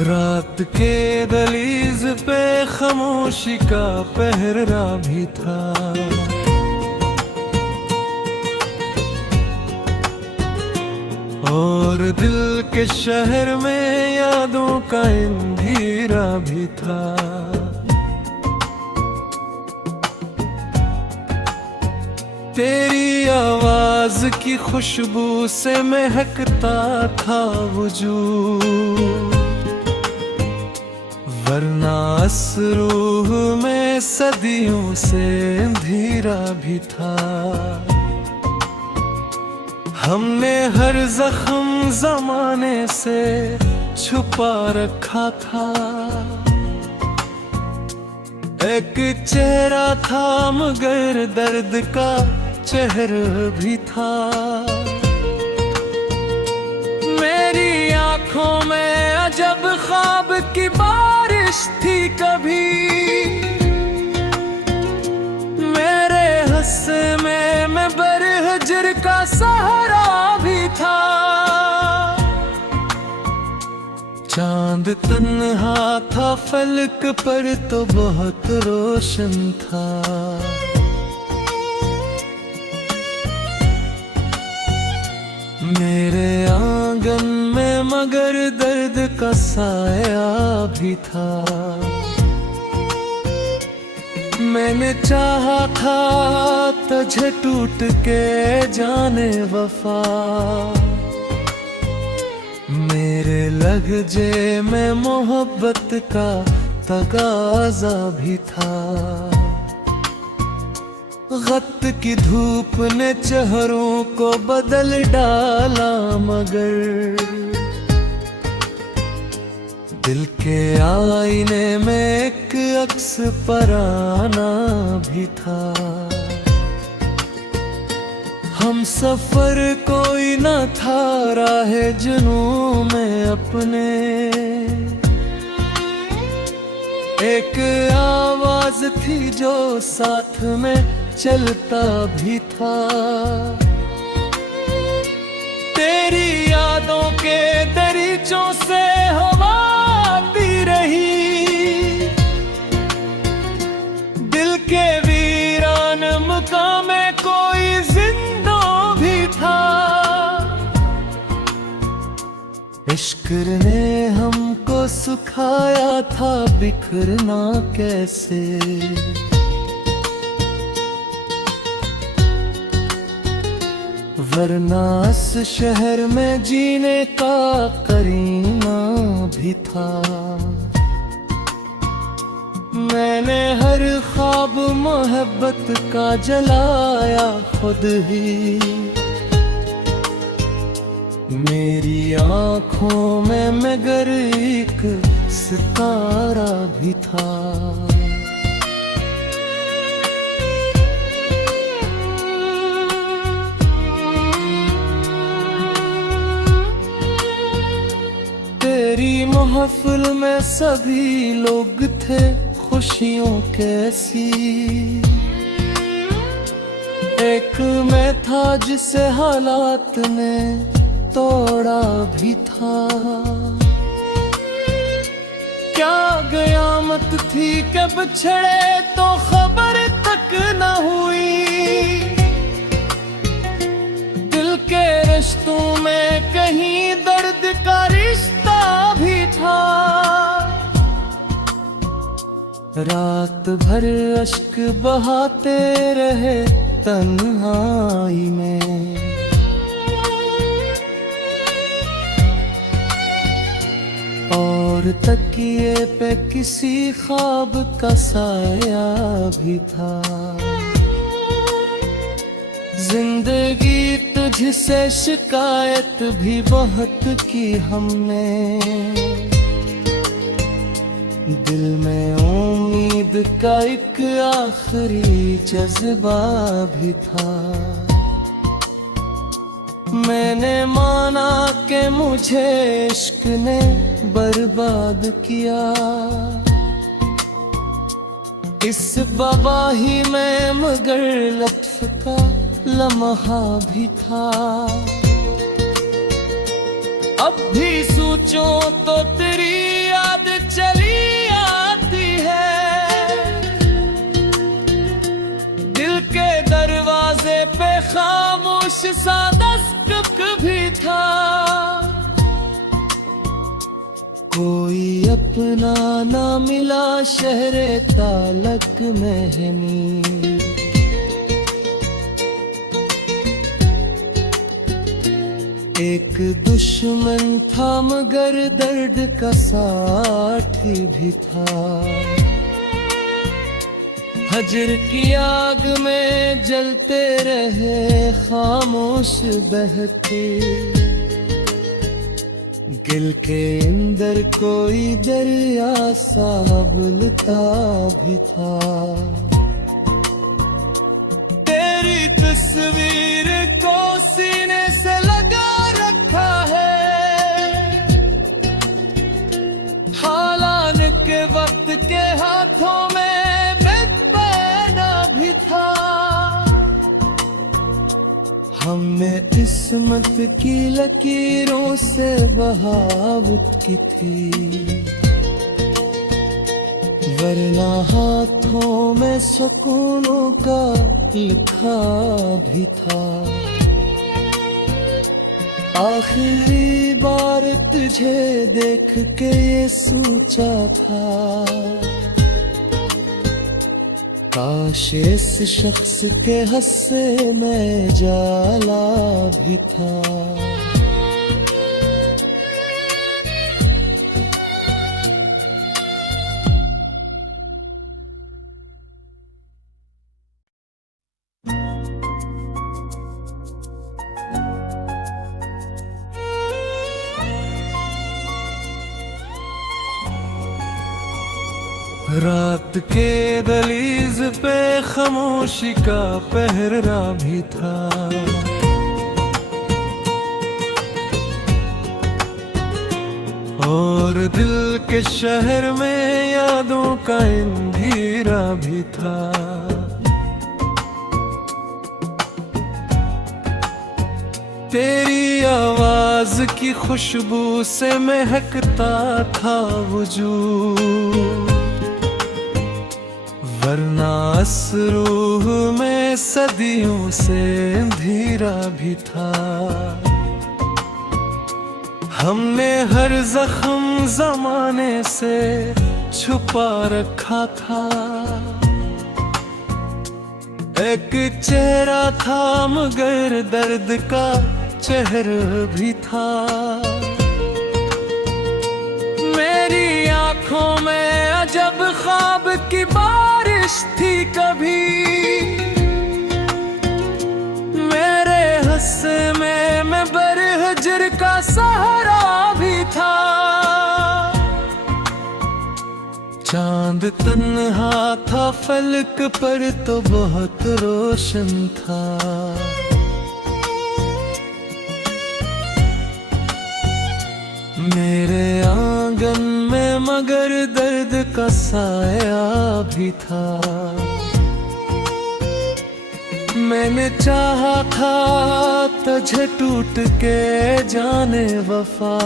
रात के दहलीज पे खामोशी का पहरा भी था। और दिल के शहर में यादों का अंधेरा भी था। तेरी आवाज की खुशबू से महकता था वजूद, वरना इस रूह में सदियों से अंधेरा भी था। हमने हर जख्म जमाने से छुपा रखा था। एक चेहरा था मगर दर्द का चेहरा भी था। मेरी आंखों में अजब ख्वाब की बारिश थी कभी, मेरे हस्से में मैं बरहजर का सहारा भी था। चांद तन्हा था फलक पर तो बहुत रोशन था। मेरे आंगन में मगर दर्द का साया भी था। मैंने चाहा था तुझे टूट के जाने वफा, मेरे लहजे में मोहब्बत का तगाजा भी था। गत की धूप ने चेहरों को बदल डाला मगर दिल के आईने में एक अक्स पराना भी था। हम सफर कोई न था राह जुनूं में अपने, एक आवाज थी जो साथ में चलता भी था। तेरी यादों के दरीचों से हवा आती रही, दिल के वीरान मकाम में कोई जिंदा भी था। इश्क ने हमको सुखाया था बिखरना कैसे, वरना इस शहर में जीने का करीना भी था। मैंने हर ख्वाब मोहब्बत का जलाया खुद ही, मेरी आँखों में मगर एक सितारा भी था। तेरी महफिल में सभी लोग थे खुशियों कैसी, एक मैं था जिसे हालात ने तोड़ा भी था। क्या कयामत थी कब छड़े तो खबर तक न हुई, दिल के रिश्तों में कहीं दर्द का रिश्ता भी था। रात भर अश्क बहाते रहे तन्हाई में, और तकिए पे किसी ख्वाब का साया भी था। जिंदगी तुझसे शिकायत भी बहुत की हमने, दिल में उम्मीद का एक आखिरी जज्बा भी था। मैंने माना कि मुझे इश्क ने बर्बाद किया, इस बवाही में मगर लत्फ का लम्हा भी था। अब भी सोचो तो तेरी चली आती है। दिल के दरवाजे पे खामोश सा दस्तक भी था। कोई अपना ना मिला शहरे तालक में है नींद। एक दुश्मन था मगर दर्द का साथी भी था। हजर की आग में जलते रहे खामोश बहते। दिल के अंदर कोई दरिया सा उबलता भी था। तेरी तस्वीर को सीने से लगा रखा है। हालान के वक्त के हाथों में पहना भी था। हमें किस्मत की लकीरों से बहावत की थी। वरना हाथों में सुकूनों का लिखा भी था। आखिरी बार तुझे देख के ये सोचा था, काश इस शख्स के हस्से में जाला भी था। रात के दहलीज पे खामोशी का पहरा भी था। और दिल के शहर में यादों का अंधेरा भी था। तेरी आवाज की खुशबू से महकता था वजूद। वरना इस रूह में सदियों से अंधेरा भी था। हमने हर जख्म जमाने से छुपा रखा था। एक चेहरा था मगर दर्द का चेहरा भी था। मेरी आंखों में अजब ख्वाब की बारिश थी कभी। मेरे हस्से में मैं बरहजर का सहारा भी था। चांद तन्हा था फलक पर तो बहुत रोशन था। मेरे आंगन में मगर दर्द का साया भी था। मैंने चाहा था तुझे टूट के जाने वफा।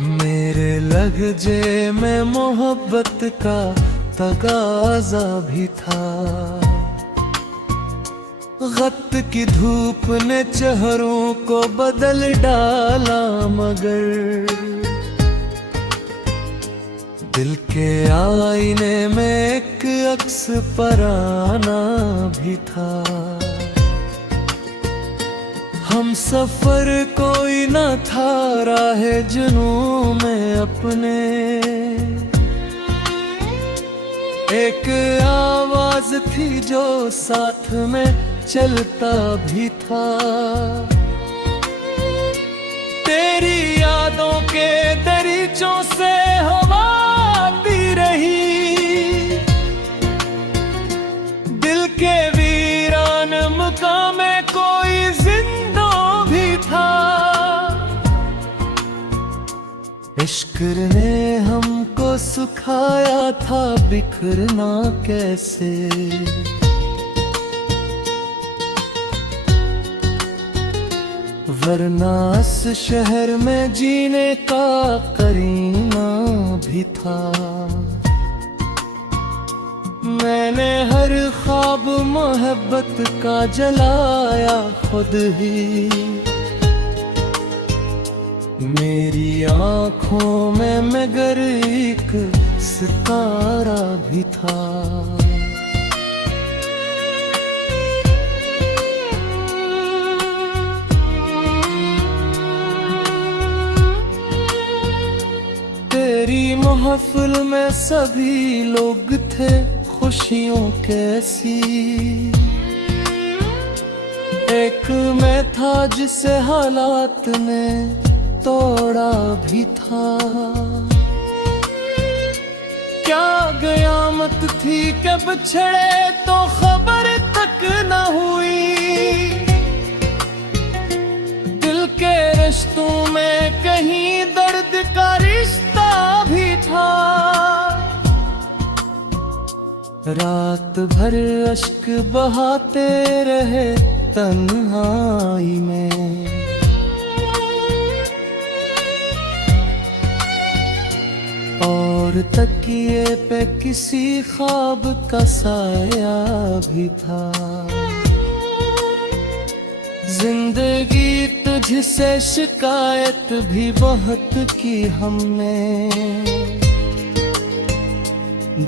मेरे लहजे में मोहब्बत का तगाजा भी था। गत की धूप ने चेहरों को बदल डाला मगर दिल के आईने में एक अक्स पराना भी था। हम सफर कोई न था राहे जुनून में अपने। एक आवाज थी जो साथ में चलता भी था। तेरी यादों के दरीचों से हवा आती रही। दिल के वीरान मुकाम में कोई जिंदा भी था। इश्क ने हमको सुखाया था बिखरना कैसे। वरना इस शहर में जीने का करीना भी था। मैंने हर ख्वाब मोहब्बत का जलाया खुद ही। मेरी आँखों में मगर एक सितारा भी था। तेरी महफिल में सभी लोग थे खुशियों कैसी। एक मैं था जिसे हालात ने तोड़ा भी था। क्या कयामत थी कि बिछड़े तो खबर तक न हुई। दिल के रिश्तों में कहीं दर्द का रिश्ता भी था। रात भर अश्क बहाते रहे तन्हाई में। और तकिए पे किसी ख्वाब का साया भी था। जिंदगी तुझसे शिकायत भी बहुत की हमने।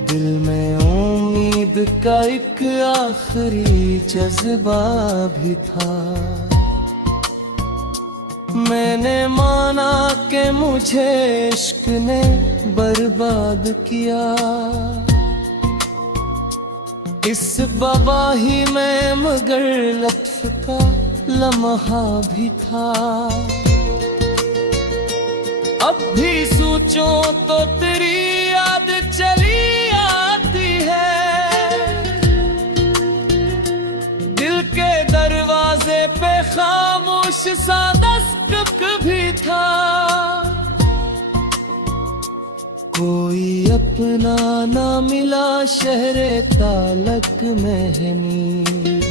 दिल में उम्मीद का एक आखिरी जज्बा भी था। मैंने माना कि मुझे इश्क ने बर्बाद किया। इस बवाही में मगर लत्फ का लम्हा भी था। अब भी सोचो तो तेरी याद चली आती है। दिल के दरवाजे पे खामोश सा दस्तक भी था। कोई अपना ना मिला शहरे तालक में है नींद।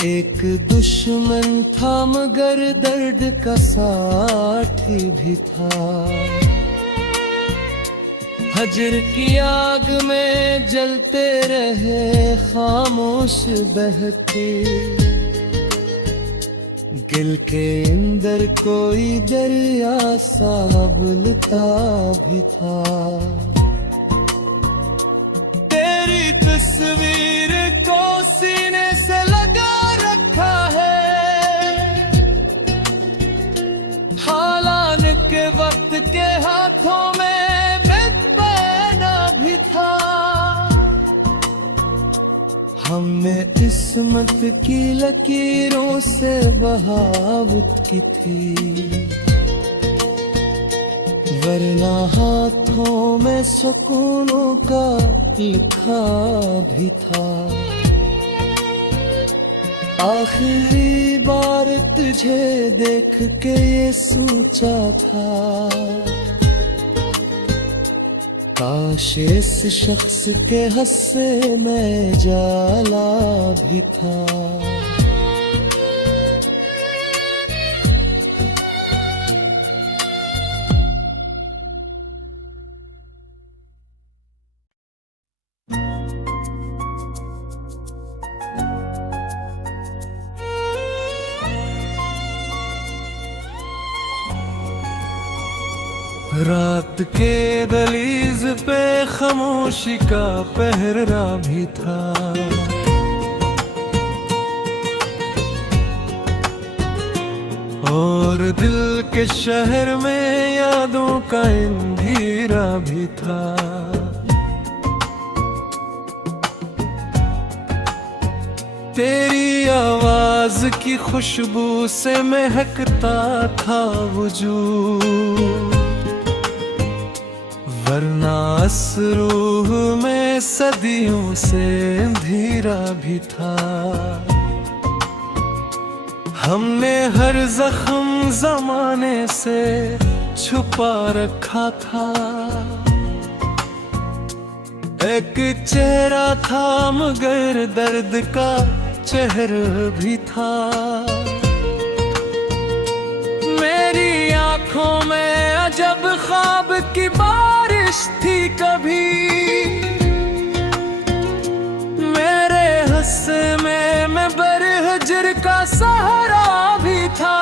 एक दुश्मन था मगर दर्द का साथी भी था। हजर की आग में जलते रहे खामोश बहके। गिल के अंदर कोई दरिया सा उबलता भी था। तेरी तस्वीर को सीने से लगा रखा है। हालान के वक्त के हाथों में पहना भी था। हमने किस्मत की लकीरों से बहावत की थी। वरना हाथों में सुकूनों का लिखा भी था। आखिरी बार तुझे देख के ये सोचा था। काश इस शख्स के हस्से में जाला भी था। रात के दहलीज पे खामोशी का पहरा भी था। और दिल के शहर में यादों का अंधेरा भी था। तेरी आवाज की खुशबू से महकता था वजूद। वरना इस रूह में सदियों से अंधेरा भी था। हमने हर जख्म जमाने से छुपा रखा था। एक चेहरा था मगर दर्द का चेहरा भी था। मेरी आंखों में अजब ख्वाब की बारिश थी कभी, मेरे हस्से में मैं बरहजर का सहारा भी था।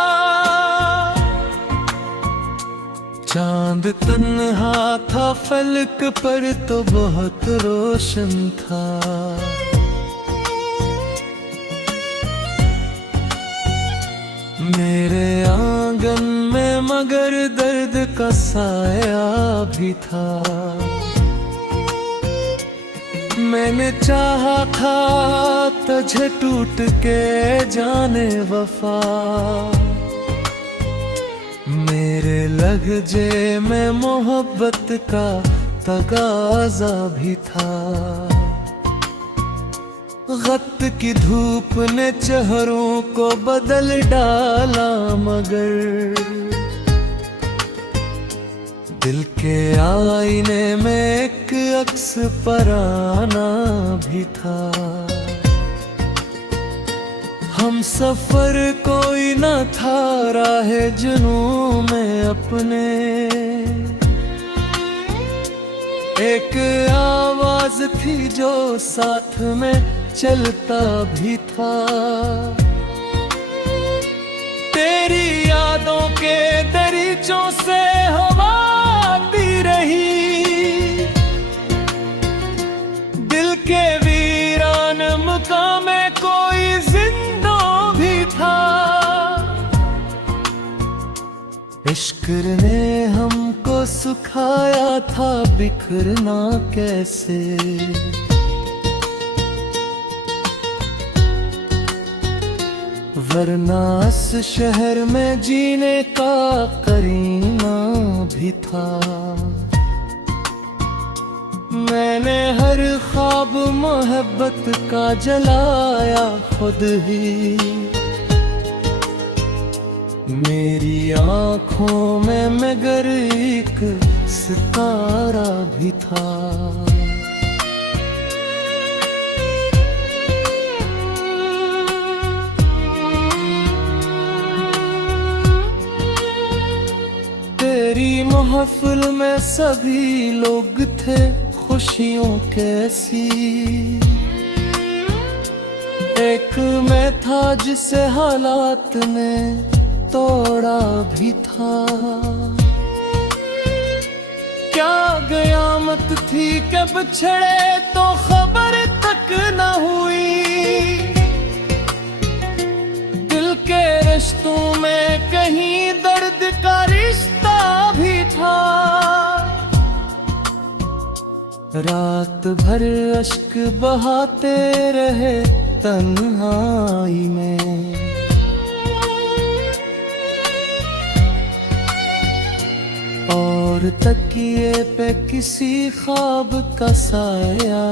चांद तन्हा था फलक पर तो बहुत रोशन था। मेरे आंगन में मगर दर्द का साया भी था। मैंने चाहा था तुझे टूट के जाने वफा, मेरे लहजे में मोहब्बत का तगाजा भी था। गत की धूप ने चेहरों को बदल डाला मगर दिल के आईने में एक अक्स पराना भी था। हम सफर कोई न था राहे जुनूं में अपने, एक आवाज थी जो साथ में चलता भी था। तेरी यादों के दरीचों से हवा आती रही, दिल के वीरान मकाम में कोई जिंदा भी था। इश्क ने हमको सुखाया था बिखरना कैसे, वरना इस शहर में जीने का करीना भी था। मैंने हर ख्वाब मोहब्बत का जलाया खुद ही, मेरी आँखों में मगर एक सितारा भी था। तेरी महफिल में सभी लोग थे खुशियों कैसी, एक मैं था जिसे हालात ने तोड़ा भी था। क्या कयामत थी कब छड़े तो खबर तक न हुई, दिल के रिश्तों में कहीं दर्द का रिश्ता भी था। रात भर अश्क बहाते रहे तन्हाई में, और तकिए पे किसी ख्वाब का साया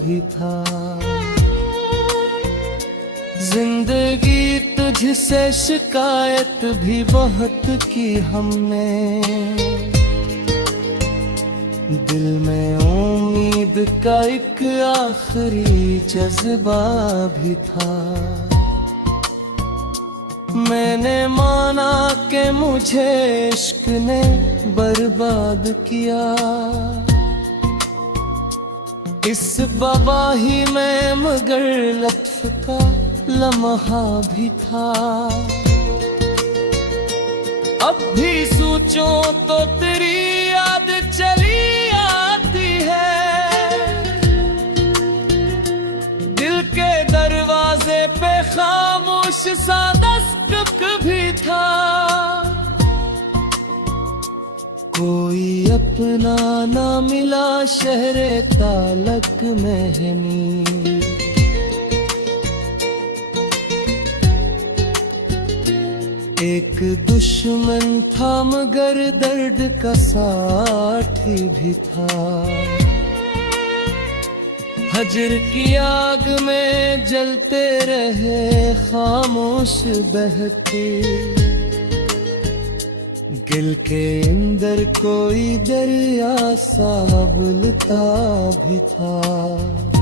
भी था। जिंदगी तुझसे शिकायत भी बहुत की हमने, दिल में उम्मीद का एक आखिरी जज्बा भी था। मैंने माना कि मुझे इश्क ने बर्बाद किया, इस बवाही में मगर लत्फ का लम्हा भी था। अब भी सोचूं तो तेरी याद चली आती है, दिल के दरवाजे पे खामोश सा दस्तक भी था। कोई अपना ना मिला शहरे तालक में है नींद, एक दुश्मन था मगर दर्द का साथी भी था। हजर की आग में जलते रहे खामोश बहके, दिल के अंदर कोई दरिया सा उबलता भी था।